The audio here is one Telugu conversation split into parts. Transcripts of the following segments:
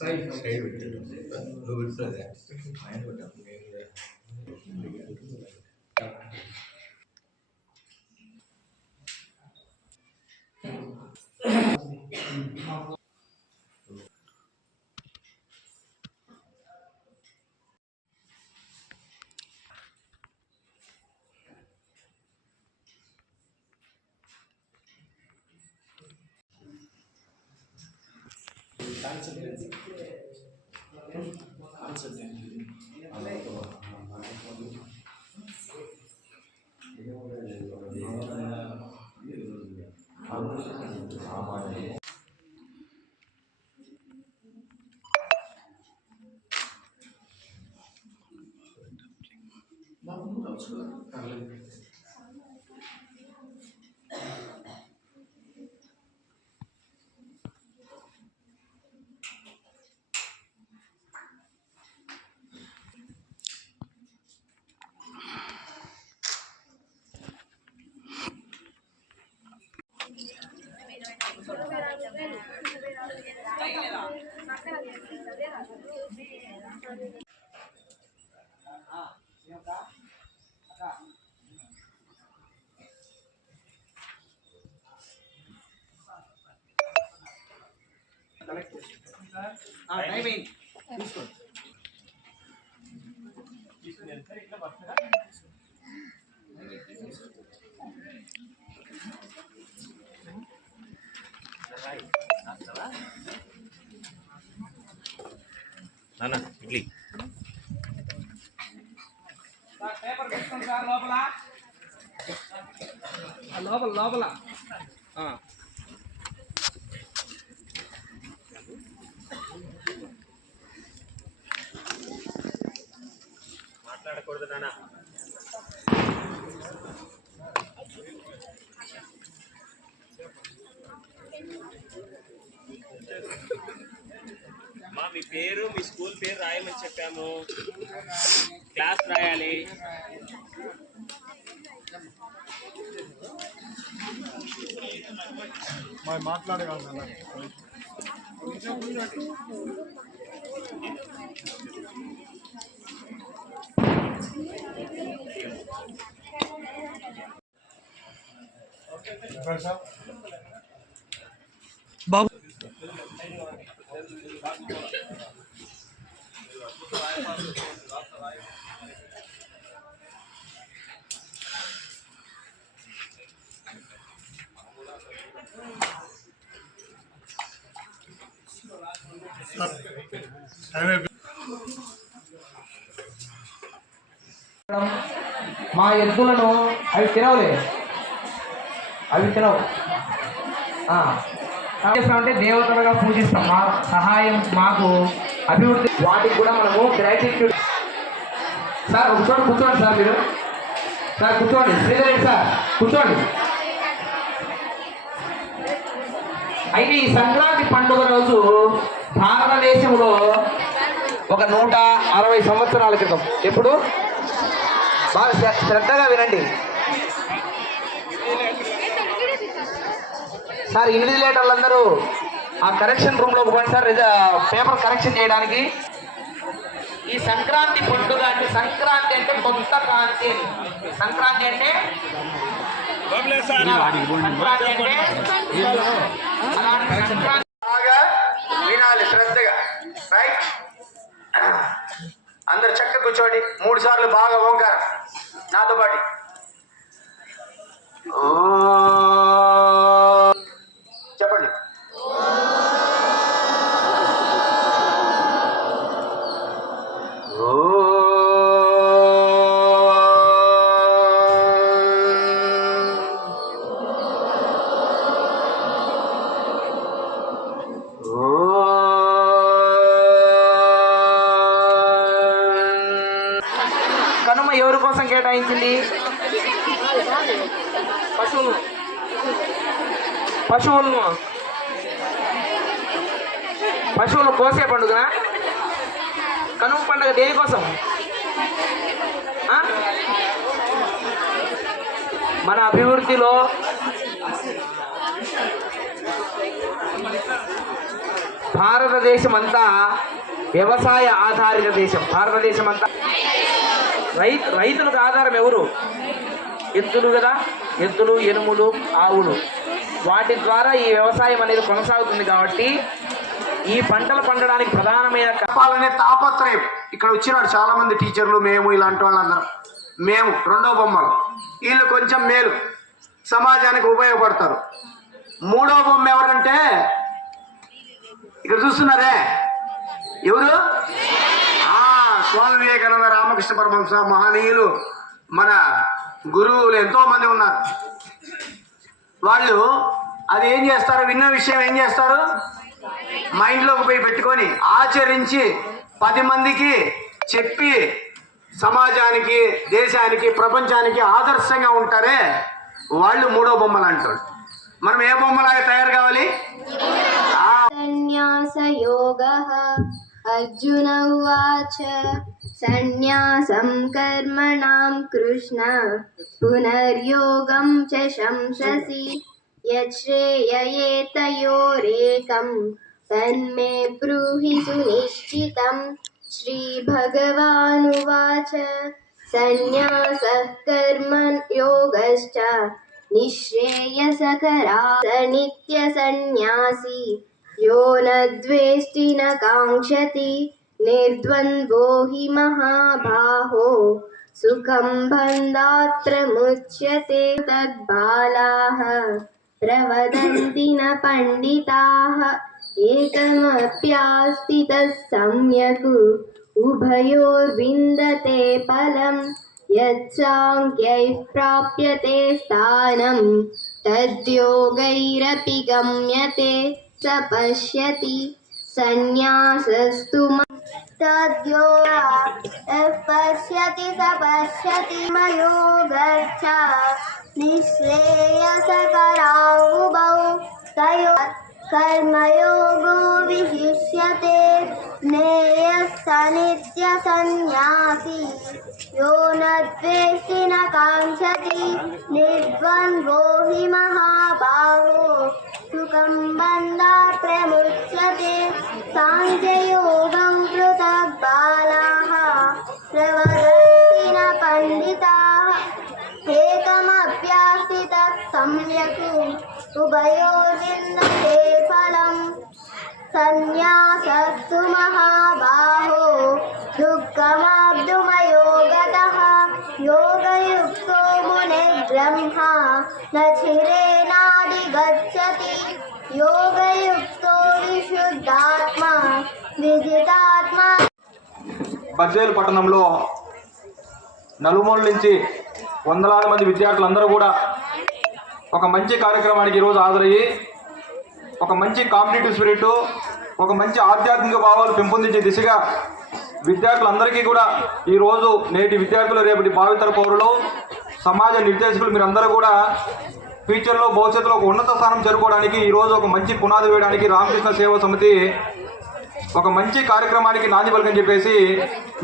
సైడ్ పెట్టాడు నువ్వు పెట్టుకోలేదా ఆయన పెట్టాను నాన్న ఇడ్లీ లోపల లోపల మాట్లాడకూడదు నాన్న మీ పేరు మీ స్కూల్ పేరు రాయమని చెప్పాము క్లాస్ రాయాలి మాట్లాడగలను బాబు మా ఎద్దులను అవి తినవులే అవి తినవు అంటే దేవతలుగా పూజిస్తాం మా సహాయం మాకు అభివృద్ధి వాటికి కూడా మనము గ్రాటిట్యూడ్ సార్ ఒకచోట కూర్చోండి సార్ మీరు సార్ కూర్చోండి శ్రీధరెడ్డి సార్ కూర్చోండి అయితే ఈ సంక్రాంతి పండుగ రోజు భారతదేశంలో ఒక 160 సంవత్సరాల క్రితం ఎప్పుడు బాగా శ్రద్ధగా వినండి సార్ ఇన్విజిలేటర్లు అందరూ ఆ కరెక్షన్ రూమ్లోకి పోండి సార్ పేపర్ కరెక్షన్ చేయడానికి ఈ సంక్రాంతి పండుగ అంటే సంక్రాంతి అంటే కొత్త క్రాంతి సంక్రాంతి అంటే బాగా వినాలి శ్రద్ధగా రైట్ అందరు చక్కగా కూర్చోండి 3 సార్లు బాగా ఓంకారం నాతో పాటు చెప్పండి కనుమ ఎవరి కోసం కేటాయించింది పశువులు కోసే పండుగన కనుమ పండుగ దేనికోసం మన అభివృద్ధిలో భారతదేశం అంతా వ్యవసాయ ఆధారిత దేశం. భారతదేశం అంతా రైతులకు ఆధారం ఎవరు? ఎద్దులు కదా, ఎద్దులు, ఎనుములు, ఆవులు. వాటి ద్వారా ఈ వ్యవసాయం అనేది కొనసాగుతుంది. కాబట్టి ఈ పంటలు పండడానికి ప్రధానమైన చెప్పాలనే తాపత్రయం. ఇక్కడ వచ్చినాడు చాలా మంది టీచర్లు, మేము ఇలాంటి వాళ్ళందరం. మేము రెండో బొమ్మలు, వీళ్ళు కొంచెం మేలు, సమాజానికి ఉపయోగపడతారు. మూడో బొమ్మ ఎవరంటే ఇక్కడ చూస్తున్నారే, ఎవరు? స్వామి వివేకానంద, రామకృష్ణ పరమహంస మహనీయులు, మన గురువులు ఎంతో మంది ఉన్నారు. వాళ్ళు అది ఏం చేస్తారు, విన్న విషయం ఏం చేస్తారు, మైండ్లోకి పోయి పెట్టుకొని ఆచరించి 10 మందికి చెప్పి సమాజానికి, దేశానికి, ప్రపంచానికి ఆదర్శంగా ఉంటారే వాళ్ళు మూడో బొమ్మలు అంటారు. మనం ఏ బొమ్మలాగా తయారు కావాలి? సన్యాస యోగః. అర్జున ఉవాచ సన్యాసం కర్మణాం కృష్ణ పునర్యోగం చ శంససి యచ్ఛ్రేయయేతయోరేకం తన్మే బ్రూహి సునిశ్చితం. శ్రీభగవానువాచ సన్యాసః కర్మయోగశ్చ నిశ్రేయసకరా నిత్య సన్యాసి యో న ద్వేష్టి న కాంక్షతి నిర్ద్వంద్వో హి మహాబాహో సుఖం బంధాత్ ప్రముచ్యతే. తద్బాలాః ప్రవదంతి న పండితాః ఏకమప్యాస్థితః సమ్యక్ ఉభయోర్విందతే ఫలం. యత్సాంఖ్యైః ప్రాప్యతే స్థానం తద్యోగైరపి గమ్యతే. స పశ్యతి సన్యాసస్తు పశ్యతి స పశ్యతి మయోగచ్చ నిశ్రేయసకరావుభౌ తయో కర్మయోగో విశిష్యతే. జ్ఞేయః నిత్య సన్యాసి యో న ద్వేష్టి న కాంక్షతి నిర్ద్వంద్వో హి మహాబాహో సుఖం బంధాత్ ప్రముచ్యతే. సాంఖ్యయోగం పృథక్ బాలాః ప్రవదంతి న పండితాః ఏకమప్యాస్థితః సమ్యక్ ఉభయోర్విందతే ఫలం. సన్యాసస్తు మహాబాహో దుఃఖమాబ్ధుమయో గతః యోగయుక్తో మునిర్బ్రహ్మ న చిరేనాధిగచ్చతి. యోగయుక్తో విశుద్ధాత్మా విజితాత్మా. బద్వేలు పట్టణంలో నలుమూల నుంచి వందలాది మంది విద్యార్థులందరూ కూడా ఒక మంచి కార్యక్రమానికి ఈరోజు హాజరయ్యి ఒక మంచి కాంపిటేటివ్ స్పిరిట్, ఒక మంచి ఆధ్యాత్మిక భావాలు పెంపొందించే దిశగా విద్యార్థులందరికీ కూడా ఈరోజు నేటి విద్యార్థులు రేపటి భావితర పౌరులు, సమాజ నిర్దేశకులు మీరందరూ కూడా ఫ్యూచర్లో భవిష్యత్తులో ఒక ఉన్నత స్థానం చేరుకోవడానికి ఈరోజు ఒక మంచి పునాది వేయడానికి రామకృష్ణ సేవా సమితి ఒక మంచి కార్యక్రమానికి నాంది పలకని చెప్పేసి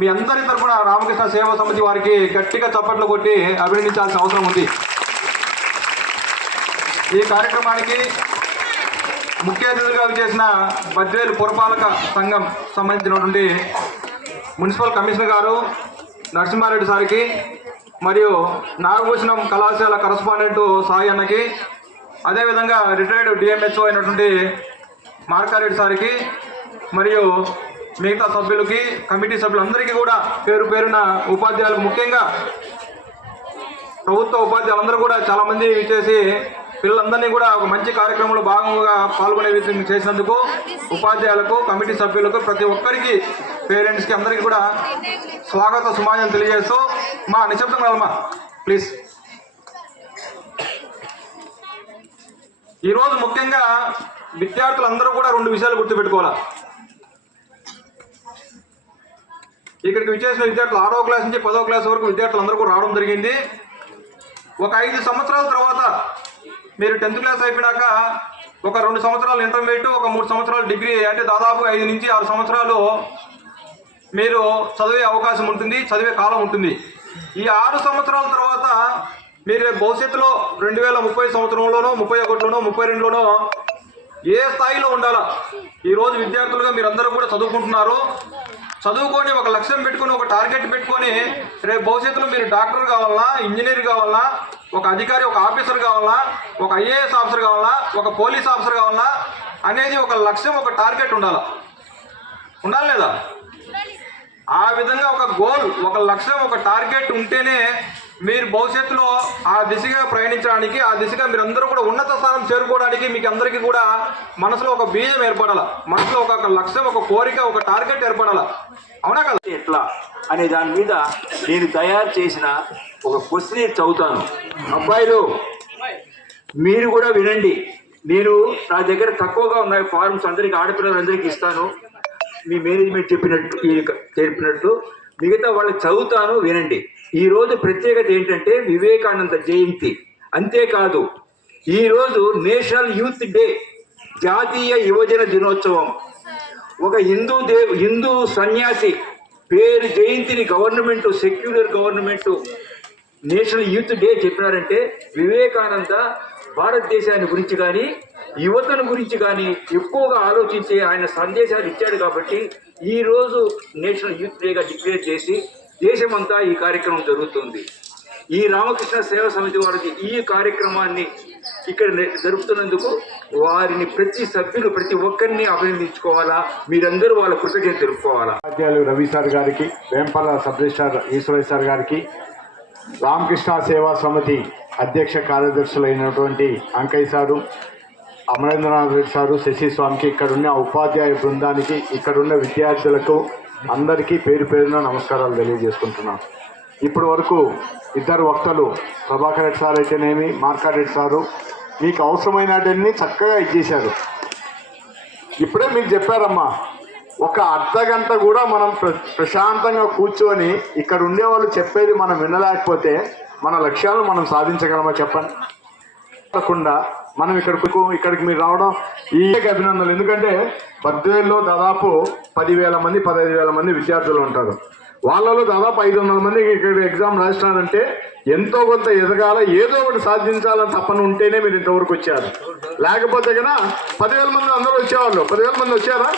మీ అందరి తరఫున రామకృష్ణ సేవా సమితి వారికి గట్టిగా చప్పట్లు కొట్టి అభినందించాల్సిన అవసరం ఉంది. ఈ కార్యక్రమానికి ముఖ్య అతిథులుగా విచ్చేసిన బద్వేలు పురపాలక సంఘం సంబంధించినటువంటి మున్సిపల్ కమిషనర్ గారు నరసింహారెడ్డి సార్కి, మరియు నాగభూషణం కళాశాల కరస్పాండెంట్ సాయి అన్నకి, అదేవిధంగా రిటైర్డ్ డిఎంహెచ్ఓ అయినటువంటి మార్కారెడ్డి సార్కి, మరియు మిగతా సభ్యులకి, కమిటీ సభ్యులందరికీ కూడా పేరు పేరున ఉపాధ్యాయులు, ముఖ్యంగా ప్రభుత్వ ఉపాధ్యాయులందరూ కూడా చాలామంది విచ్చేసి పిల్లలందరినీ కూడా ఒక మంచి కార్యక్రమంలో భాగంగా పాల్గొనే విధంగా చేసినందుకు ఉపాధ్యాయులకు, కమిటీ సభ్యులకు, ప్రతి ఒక్కరికి, పేరెంట్స్కి అందరికీ కూడా స్వాగత సుమాన్యం తెలియజేస్తూ మా నిశ్శబ్దం కలమా ప్లీజ్. ఈరోజు ముఖ్యంగా విద్యార్థులందరూ కూడా 2 విషయాలు గుర్తుపెట్టుకోవాలి. ఇక్కడికి విచ్చేసిన విద్యార్థులు 6వ క్లాస్ నుంచి 10వ క్లాస్ వరకు విద్యార్థులందరూ కూడా రావడం జరిగింది. ఒక 5 సంవత్సరాల తర్వాత మీరు 10th క్లాస్ అయిపోయినాక ఒక 2 సంవత్సరాలు ఇంటర్మీడియట్, ఒక 3 సంవత్సరాలు డిగ్రీ, అంటే దాదాపు 5 నుంచి 6 సంవత్సరాలు మీరు చదివే అవకాశం ఉంటుంది, చదివే కాలం ఉంటుంది. ఈ 6 సంవత్సరాల తర్వాత మీరు భవిష్యత్తులో 2030 సంవత్సరంలోనో, 31లోనో, 32లోనో ఏ స్థాయిలో ఉండాలా. ఈరోజు విద్యార్థులుగా మీరందరూ కూడా చదువుకుంటున్నారు. చదువుకొని ఒక లక్ష్యం పెట్టుకొని ఒక టార్గెట్ పెట్టుకొని రేపు భవిష్యత్తులో మీరు డాక్టర్ కావాలా, ఇంజనీర్ కావాలా, ఒక అధికారి, ఒక ఆఫీసర్ కావాలా, ఒక ఐఏఎస్ ఆఫీసర్ కావాలా, ఒక పోలీస్ ఆఫీసర్ కావాలా అనేది ఒక లక్ష్యం, ఒక టార్గెట్ ఉండాలి లేదా? ఆ విధంగా ఒక గోల్, ఒక లక్ష్యం, ఒక టార్గెట్ ఉంటేనే మీరు భవిష్యత్తులో ఆ దిశగా ప్రయాణించడానికి, ఆ దిశగా మీరందరూ కూడా ఉన్నత స్థానం చేరుకోవడానికి మీకు అందరికీ కూడా మనసులో ఒక బీజం ఏర్పడాల, మనసులో ఒక లక్ష్యం, ఒక కోరిక, ఒక టార్గెట్ ఏర్పడాల. అవునా కదా? ఎట్లా అనే దాని మీద నేను తయారు చేసిన ఒక క్వశ్చన్ చదువుతాను. అబ్బాయిలు మీరు కూడా వినండి. నేను నా దగ్గర తక్కువగా ఉన్నాయి ఫార్మ్స్, అందరికి ఆడపిల్లలందరికీ ఇస్తాను. మీ మేనేజ్మెంట్ చెప్పినట్టు మిగతా వాళ్ళకి చదువుతాను, వినండి. ఈరోజు ప్రత్యేకత ఏంటంటే వివేకానంద జయంతి. అంతేకాదు ఈరోజు నేషనల్ యూత్ డే, జాతీయ యువజన దినోత్సవం. ఒక హిందూ సన్యాసి పేరు జయంతిని government, secular government national youth day చెప్పినారంటే వివేకానంద భారతదేశాన్ని గురించి కానీ యువతను గురించి కానీ ఎక్కువగా ఆలోచించి ఆయన సందేశాలు ఇచ్చాడు. కాబట్టి ఈరోజు నేషనల్ యూత్ డేగా డిక్లేర్ చేసి దేశమంతా ఈ కార్యక్రమం జరుగుతుంది. ఈ రామకృష్ణ సేవా సమితి వారికి ఈ కార్యక్రమాన్ని ఇక్కడ జరుపుతున్నందుకు వారిని ప్రతి సభ్యులు ప్రతి ఒక్కరిని అభినందించుకోవాలా. మీరందరూ వాళ్ళ కృతజ్ఞత తెలుపుకోవాలా. ఉపాధ్యాయులు రవి సార్ గారికి, Vempalle sub registrar Eshwaraiah sir గారికి, రామకృష్ణ సేవా సమితి అధ్యక్ష కార్యదర్శులైనటువంటి అంకయ్య సారు, అమరేంద్రనాథ్ రెడ్డి సారు, శశి స్వామికి, ఇక్కడున్న ఉపాధ్యాయ బృందానికి, ఇక్కడున్న విద్యార్థులకు అందరికీ పేరు పేరున నమస్కారాలు తెలియజేసుకుంటున్నాను. ఇప్పటి వరకు ఇద్దరు వక్తలు ప్రభాకర్ రెడ్డి సార్ అయితేనేమి, మార్కారెడ్డి సారు మీకు అవసరమైనవన్నీ చక్కగా ఇచ్చేశారు. ఇప్పుడే మీకు చెప్పారమ్మా, ఒక అర్ధ గంట కూడా మనం ప్రశాంతంగా కూర్చొని ఇక్కడ ఉండేవాళ్ళు చెప్పేది మనం వినలేకపోతే మన లక్ష్యాలను మనం సాధించగలమా చెప్పండి? తప్పకుండా మనం ఇక్కడికి మీరు రావడం ఈ అభినందనలు. ఎందుకంటే బద్వేల్లో దాదాపు 10,000 మంది 15,000 మంది విద్యార్థులు ఉంటారు. వాళ్ళలో దాదాపు 500 మంది ఇక్కడ ఎగ్జామ్ రాసినారంటే ఎంతో కొంత ఎదగాల, ఏదో ఒకటి సాధించాలని తప్పని ఉంటేనే మీరు ఇంతవరకు వచ్చారు. లేకపోతే కన్నా 10,000 మంది అందరూ వచ్చేవాళ్ళు. 10,000 మంది వచ్చారా?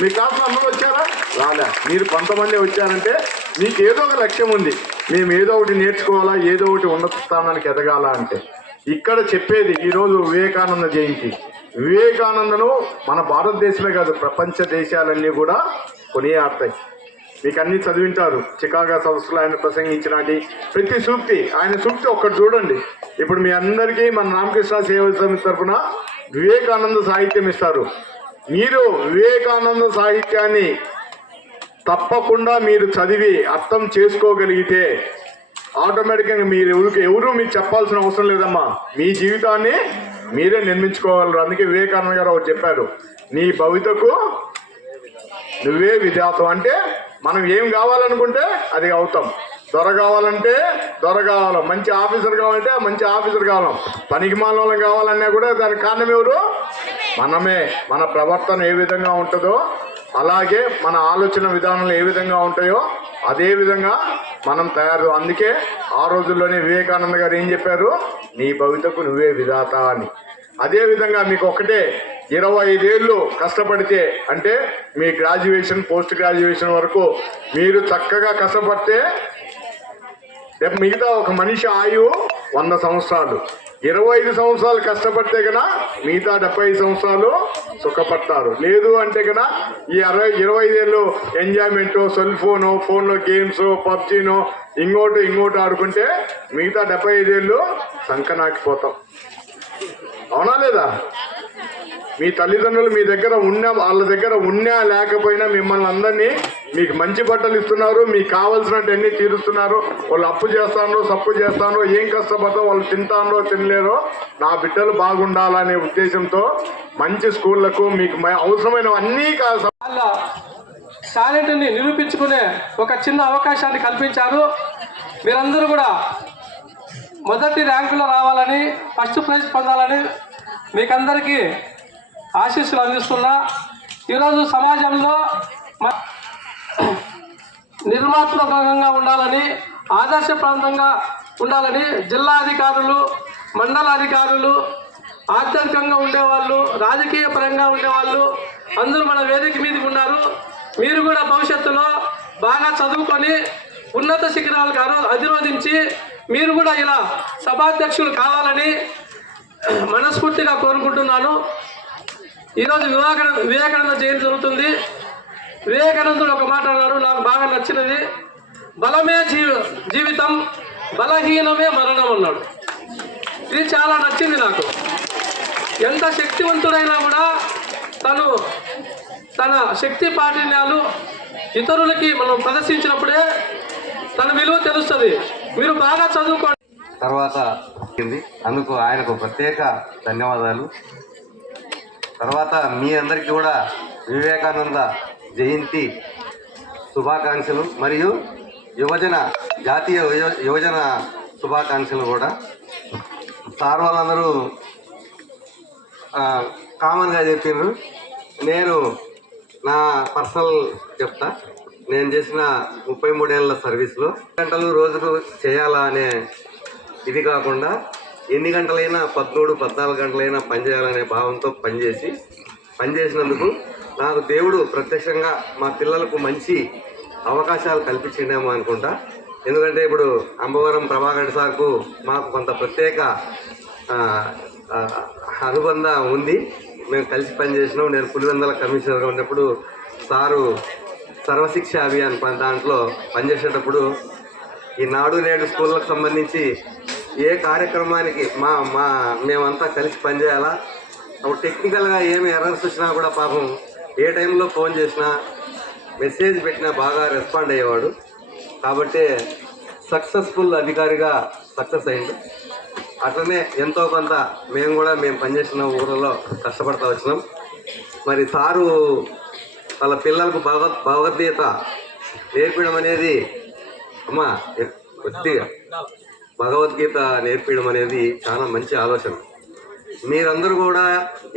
మీ క్లాస్లో అందరూ వచ్చారా? రాలే. మీరు కొంతమంది వచ్చారంటే మీకు ఏదో ఒక లక్ష్యం ఉంది. మేము ఏదో ఒకటి నేర్చుకోవాలా, ఏదో ఒకటి ఉన్నత స్థానానికి ఎదగాల అంటే. ఇక్కడ చెప్పేది ఈరోజు వివేకానంద జయంతి. వివేకానందను మన భారతదేశమే కాదు ప్రపంచ దేశాలన్నీ కూడా కొనియాడతాయి. మీకు అన్ని చదివింటారు. చికాగో సదస్సులో ఆయన ప్రసంగించినది ప్రతి సూక్తి, ఆయన సూక్తి ఒక్కటి చూడండి. ఇప్పుడు మీ అందరికీ మన రామకృష్ణ సేవా సమితి తరఫున వివేకానంద సాహిత్యం ఇస్తారు. మీరు వివేకానంద సాహిత్యాన్ని తప్పకుండా మీరు చదివి అర్థం చేసుకోగలిగితే ఆటోమేటిక్గా మీరు ఎవరు మీకు చెప్పాల్సిన అవసరం లేదమ్మా. మీ జీవితాన్ని మీరే నిర్మించుకోగలరు. అందుకే వివేకానంద గారు ఒకటి చెప్పారు, నీ భవితకు నువ్వే విధాతం. అంటే మనం ఏం కావాలనుకుంటే అది అవుతాం. దొర కావాలంటే దొర కావాలి, మంచి ఆఫీసర్ కావాలంటే మంచి ఆఫీసర్ కావాలి, పనికి మాలం కావాలన్నా కూడా దానికి కారణం ఎవరు? మనమే. మన ప్రవర్తన ఏ విధంగా ఉంటుందో అలాగే మన ఆలోచన విధానాలు ఏ విధంగా ఉంటాయో అదే విధంగా మనం తయారు. అందుకే ఆ రోజుల్లోనే వివేకానంద గారు ఏం చెప్పారు? నీ భవితకు నువ్వే విధాత అని. అదేవిధంగా మీకు ఒకటే 25 ఏళ్ళు కష్టపడితే, అంటే మీ గ్రాడ్యుయేషన్ పోస్ట్ గ్రాడ్యుయేషన్ వరకు మీరు చక్కగా కష్టపడితే మిగతా ఒక మనిషి ఆయువు 100 సంవత్సరాలు. 25 సంవత్సరాలు కష్టపడితే కన్నా మిగతా 75 సంవత్సరాలు సుఖపడతారు. లేదు అంటే కన్నా ఈ 25 ఏళ్ళు ఎంజాయ్మెంటు, సెల్ ఫోన్లో గేమ్స్, పబ్జీనో ఇంకోటి ఆడుకుంటే మిగతా 75 ఏళ్ళు సంకనాకిపోతాం. అవునా లేదా? మీ తల్లిదండ్రులు మీ దగ్గర వాళ్ళ దగ్గర ఉన్నా లేకపోయినా మిమ్మల్ని అందరినీ మీకు మంచి బట్టలు ఇస్తున్నారు, మీకు కావాల్సినవన్నీ తీరుస్తున్నారు. వాళ్ళు అప్పు చేస్తారో సప్పు చేస్తారో ఏం కష్టపడతారో వాళ్ళు తింటారో తినలేరో, నా బిడ్డలు బాగుండాలనే ఉద్దేశంతో మంచి స్కూళ్లకు మీకు అవసరమైనవన్నీ వాళ్ళ టాలెంట్ని నిరూపించుకునే ఒక చిన్న అవకాశాన్ని కల్పించారు. మీరందరూ కూడా మొదటి ర్యాంకులో రావాలని, ఫస్ట్ ప్రైజ్ పొందాలని మీకందరికీ ఆశీస్సులు అందిస్తున్నా. ఈరోజు సమాజంలో నిర్మాత్మకంగా ఉండాలని, ఆదర్శప్రాంతంగా ఉండాలని జిల్లా అధికారులు, మండల అధికారులు, ఆధ్యాత్మికంగా ఉండేవాళ్ళు, రాజకీయ పరంగా ఉండేవాళ్ళు అందరూ మన వేదిక మీదకి ఉన్నారు. మీరు కూడా భవిష్యత్తులో బాగా చదువుకొని ఉన్నత శిఖరాలకు అధిరోధించి మీరు కూడా ఇలా సభాధ్యక్షులు కావాలని మనస్ఫూర్తిగా కోరుకుంటున్నాను. ఈరోజు వివేకానంద జయంతి జరుగుతుంది. వివేకానందుడు ఒక మాట అన్నారు, నాకు బాగా నచ్చినది. బలమే జీవితం, బలహీనమే మరణం అన్నాడు. ఇది చాలా నచ్చింది నాకు. ఎంత శక్తివంతుడైనా కూడా తన శక్తి పాఠ్యాలు ఇతరులకి మనం ప్రదర్శించినప్పుడే తన విలువ తెలుస్తుంది. మీరు బాగా చదువుకోండి. తర్వాత అందుకు ఆయనకు ప్రత్యేక ధన్యవాదాలు. తర్వాత మీ అందరికీ కూడా వివేకానంద జయంతి శుభాకాంక్షలు మరియు జాతీయ యువజన శుభాకాంక్షలు కూడా. సార్ వాళ్ళందరూ కామన్గా చెప్పారు. నేను నా పర్సనల్ చెప్తా. నేను చేసిన 33 ఏళ్ళ సర్వీస్లో గంటలు రోజుకు చేయాలా అనే ఇది కాకుండా ఎన్ని గంటలైనా 13-14 గంటలైనా పనిచేయాలనే భావంతో పనిచేసినందుకు నాకు దేవుడు ప్రత్యక్షంగా మా పిల్లలకు మంచి అవకాశాలు కల్పించిండేమో అనుకుంటా. ఎందుకంటే ఇప్పుడు అంబవరం ప్రభాకర్ సార్కు మాకు కొంత ప్రత్యేక అనుబంధం ఉంది. మేము కలిసి పనిచేసినాం. నేను పులివెందుల కమిషనర్గా ఉన్నప్పుడు సారు సర్వశిక్ష అభియాన్ దాంట్లో పనిచేసేటప్పుడు ఈ నాడు నేడు స్కూళ్ళకు సంబంధించి ఏ కార్యక్రమానికి మేమంతా కలిసి పనిచేయాలా. అప్పుడు టెక్నికల్గా ఏమి ఎర్రర్స్ వచ్చినా కూడా పాపం ఏ టైంలో ఫోన్ చేసినా మెసేజ్ పెట్టినా బాగా రెస్పాండ్ అయ్యేవాడు. కాబట్టి సక్సెస్ఫుల్ అధికారిగా సక్సెస్ అయింది. అట్లనే ఎంతో కొంత మేము పనిచేసిన ఊళ్ళలో కష్టపడతా వచ్చినాం. మరి సారు వాళ్ళ పిల్లలకు భగవద్గీత నేర్పించడం అనేది కొద్దిగా భగవద్గీత నేర్పించడం అనేది చాలా మంచి ఆలోచన. మీరందరూ కూడా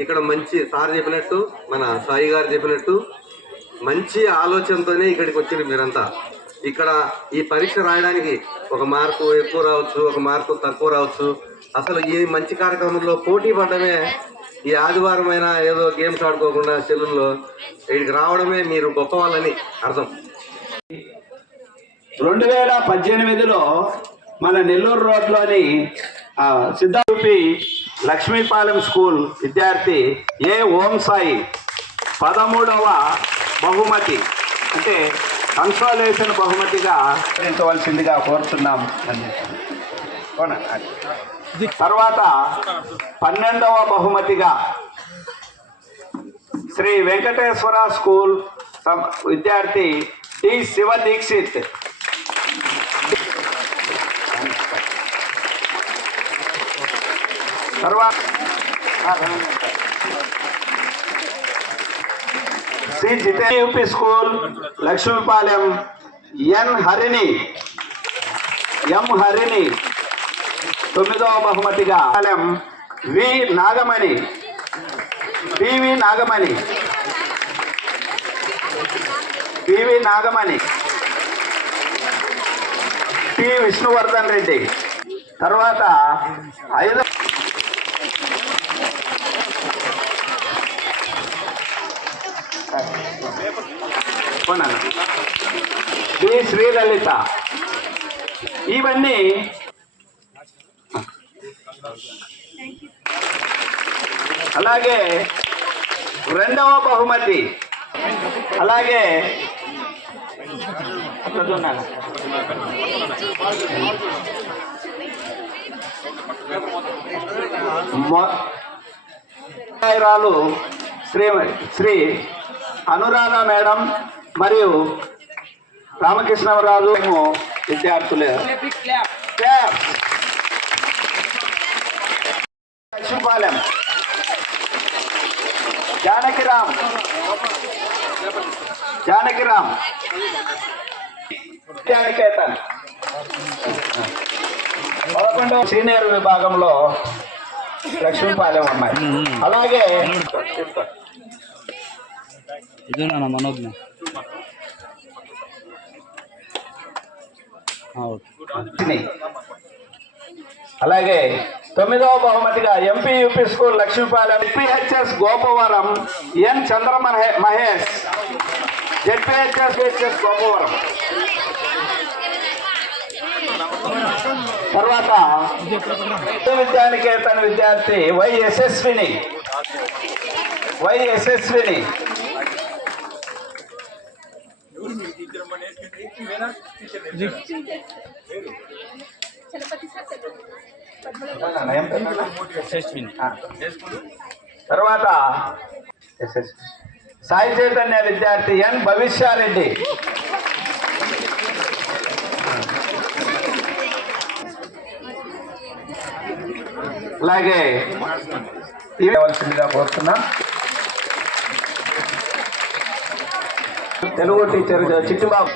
ఇక్కడ మంచి సార్ చెప్పినట్టు, మన సాయి గారు చెప్పినట్టు మంచి ఆలోచనతోనే ఇక్కడికి వచ్చింది. మీరంతా ఇక్కడ ఈ పరీక్ష రాయడానికి 1 మార్కు ఎక్కువ రావచ్చు, 1 మార్కు తక్కువ రావచ్చు. అసలు ఈ మంచి కార్యక్రమంలో పోటీ పడడమే, ఈ ఆదివారం అయినా ఏదో గేమ్స్ ఆడుకోకుండా సెలవుల్లో ఇక్కడికి రావడమే మీరు గొప్ప వాళ్ళని అర్థం. 2018లో మన నెల్లూరు రోడ్లోని సిద్ధారూపి లక్ష్మీపాలెం స్కూల్ విద్యార్థి ఓం సాయి 13వ బహుమతి అంటే కన్సాలేషన్ బహుమతిగా అందించవలసిందిగా కోరుతున్నాం. తర్వాత 12వ బహుమతిగా శ్రీ వెంకటేశ్వర స్కూల్ విద్యార్థి టి శివ దీక్షిత్. తర్వాత శ్రీ జితేపి స్కూల్ లక్ష్మీపాలెం ఎం హరిణి 9వ బహుమతిగా పివి నాగమణి టి విష్ణువర్ధన్ రెడ్డి. తర్వాత 5వ డి శ్రీలలిత. ఇవన్నీ అలాగే 2వ బహుమతి అలాగే శ్రీ అనురాధ మేడం మరియు రామకృష్ణరాజు విద్యార్థులు. లక్ష్మీపాలెం జానకిరామ్ విద్యానికేతన్ 11వ సీనియర్ విభాగంలో లక్ష్మీపాలెం అమ్మాయి. అలాగే అలాగే 9వ బహుమతిగా MPUP school Lakshmipalem, ZPHS Gopavaram N Chandra Mahesh, ZPHS Gopavaram. తర్వాత విద్యానికేతన విద్యార్థి వై యశస్విని. తర్వాత సాయి చైతన్య విద్యార్థి ఎన్ భవిష్యారెడ్డి. అలాగే ఇవ్వవలసిందిగా కోరుతున్నా. తెలుగు టీచర్ చిట్టుబాబు.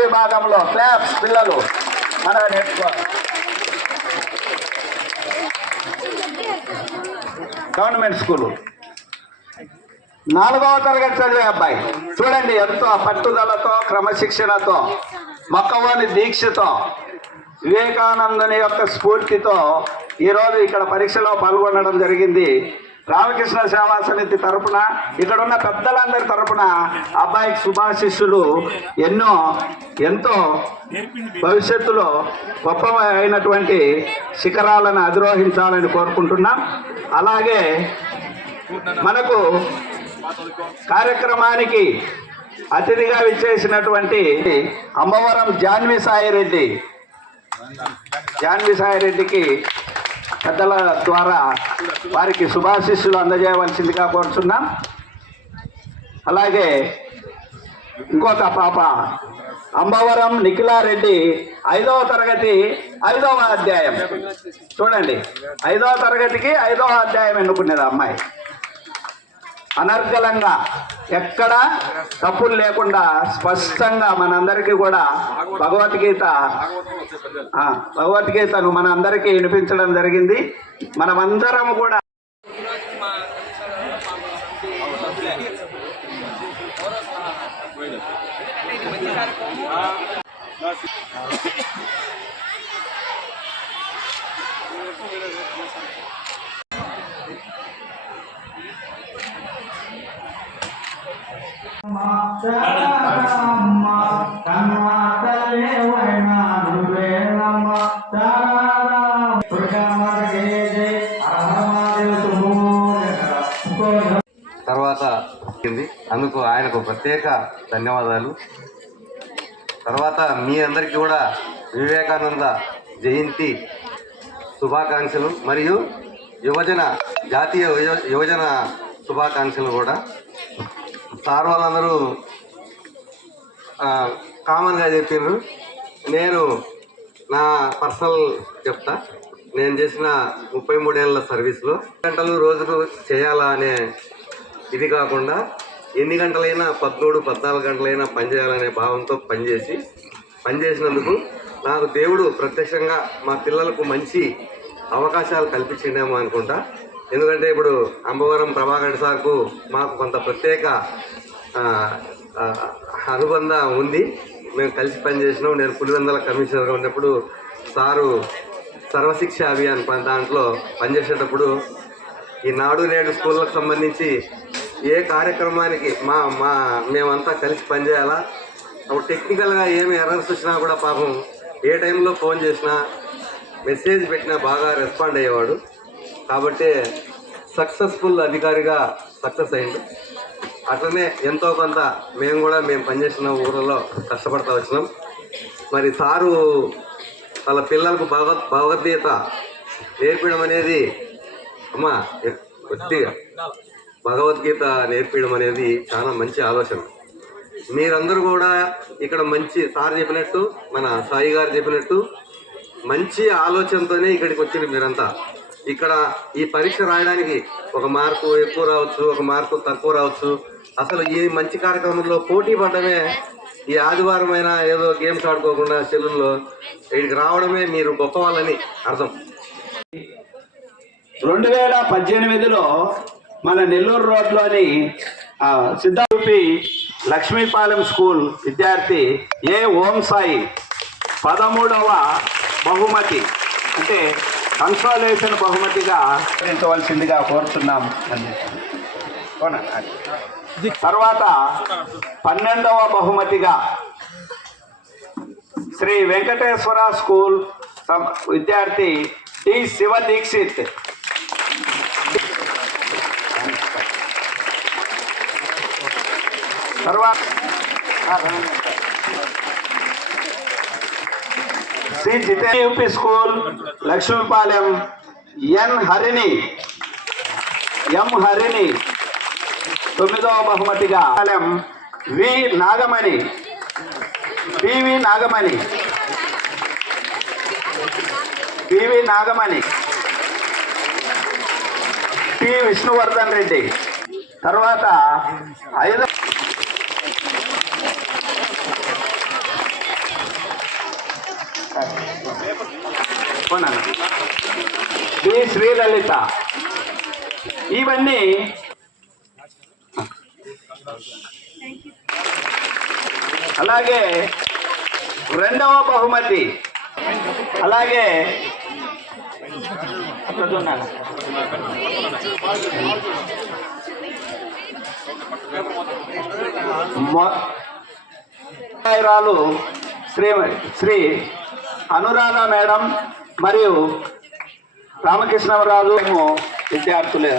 విభాగంలో క్లాప్స్ పిల్లలు మన నేర్చుకోవాలి. గవర్నమెంట్ స్కూలు 4వ తరగతి చదివే అబ్బాయి. చూడండి ఎంతో పట్టుదలతో, క్రమశిక్షణతో, మొక్కవోని దీక్షతో, వివేకానందుని యొక్క స్ఫూర్తితో ఈరోజు ఇక్కడ పరీక్షలో పాల్గొనడం జరిగింది. రామకృష్ణ సేవా సమితి తరపున, ఇక్కడున్న పెద్దలందరి తరపున అబ్బాయికి శుభాశిష్యులు. ఎంతో భవిష్యత్తులో గొప్ప అయినటువంటి శిఖరాలను అధిరోహించాలని కోరుకుంటున్నాం. అలాగే మనకు కార్యక్రమానికి అతిథిగా విచ్చేసినటువంటి అమ్మవరం జాన్వి సాయిరెడ్డికి పెద్దల ద్వారా వారికి శుభాశీస్సులు అందజేయవలసిందిగా కోరుతున్నాం. అలాగే ఇంకొక పాప అంబవరం నిఖిలారెడ్డి 5వ తరగతి 5వ అధ్యాయం. చూడండి 5వ తరగతికి 5వ అధ్యాయం ఎన్నుకునేది అమ్మాయి. అనర్గళంగా ఎక్కడ తప్పులు లేకుండా స్పష్టంగా మనందరికీ కూడా భగవద్గీతను మనందరికీ వినిపించడం జరిగింది. మనమందరం కూడా తర్వాత అందుకు ఆయనకు ప్రత్యేక ధన్యవాదాలు. తర్వాత మీ అందరికీ కూడా వివేకానంద జయంతి శుభాకాంక్షలు మరియు జాతీయ యువజన శుభాకాంక్షలు కూడా. సార్ వాళ్ళందరూ కామన్గా చెప్పిండ్రు. నేను నా పర్సనల్ చెప్తా. నేను చేసిన 33 ఏళ్ళ సర్వీస్లో గంటలు రోజుకు చేయాలా అనే ఇది కాకుండా ఎన్ని గంటలైనా 13-14 గంటలైనా పనిచేయాలనే భావంతో పనిచేసినందుకు నాకు దేవుడు ప్రత్యక్షంగా మా పిల్లలకు మంచి అవకాశాలు కల్పించిండేమో అనుకుంటా. ఎందుకంటే ఇప్పుడు అంబవరం ప్రభాకర్ సార్కు మాకు కొంత ప్రత్యేక అనుబంధం ఉంది. మేము కలిసి పనిచేసినాం. నేను పులివెందుల కమిషనర్గా ఉన్నప్పుడు సారు సర్వశిక్ష అభియాన్ దాంట్లో పనిచేసేటప్పుడు ఈ నాడు నేడు స్కూళ్ళకు సంబంధించి ఏ కార్యక్రమానికి మేమంతా కలిసి పనిచేయాలా. అప్పుడు టెక్నికల్గా ఏమి ఎర్రర్స్ వచ్చినా కూడా పాపం ఏ టైంలో ఫోన్ చేసినా మెసేజ్ పెట్టినా బాగా రెస్పాండ్ అయ్యేవాడు. కాబట్టి సక్సెస్ఫుల్ అధికారిగా సక్సెస్ అయింది. అట్లనే ఎంతో కొంత మేము పనిచేసిన ఊళ్ళలో కష్టపడతా వచ్చినాం. మరి సారు వాళ్ళ పిల్లలకు భగవద్గీత నేర్పించడం అనేది కొద్దిగా భగవద్గీత నేర్పించడం అనేది చాలా మంచి ఆలోచన. మీరందరూ కూడా ఇక్కడ మంచి సార్ చెప్పినట్టు, మన సాయి గారు చెప్పినట్టు మంచి ఆలోచనతోనే ఇక్కడికి వచ్చింది మీరంతా. ఇక్కడ ఈ పరీక్ష రాయడానికి 1 మార్కు ఎక్కువ రావచ్చు, 1 మార్కు తక్కువ రావచ్చు. అసలు ఈ మంచి కార్యక్రమంలో పోటీ పడడమే, ఈ ఆదివారం అయినా ఏదో గేమ్స్ ఆడుకోకుండా సెలవుల్లో ఇక్కడికి రావడమే మీరు గొప్ప వాళ్ళని అర్థం. 2018లో మన నెల్లూరు రోడ్లోని సిద్ధారూపి లక్ష్మీపాలెం స్కూల్ విద్యార్థి ఏ ఓం సాయి 13వ బహుమతి అంటే కన్సాలేషన్ బహుమతిగా అందించవలసిందిగా కోరుతున్నాం. తర్వాత 12వ బహుమతిగా శ్రీ వెంకటేశ్వర స్కూల్ విద్యార్థి టి శివ దీక్షిత్. తర్వాత శ్రీ జితే యూపీ స్కూల్ లక్ష్మీపాలెం ఎం హరిణి 9వ బహుమతిగా వి నాగమణి పివి నాగమణి పి విష్ణువర్ధన్ రెడ్డి. తర్వాత 5వ బి శ్రీలలిత. ఇవన్నీ అలాగే 2వ బహుమతి అలాగే శ్రీ అనురాధ మేడం మరియు రామకృష్ణరాజు విద్యార్థులు.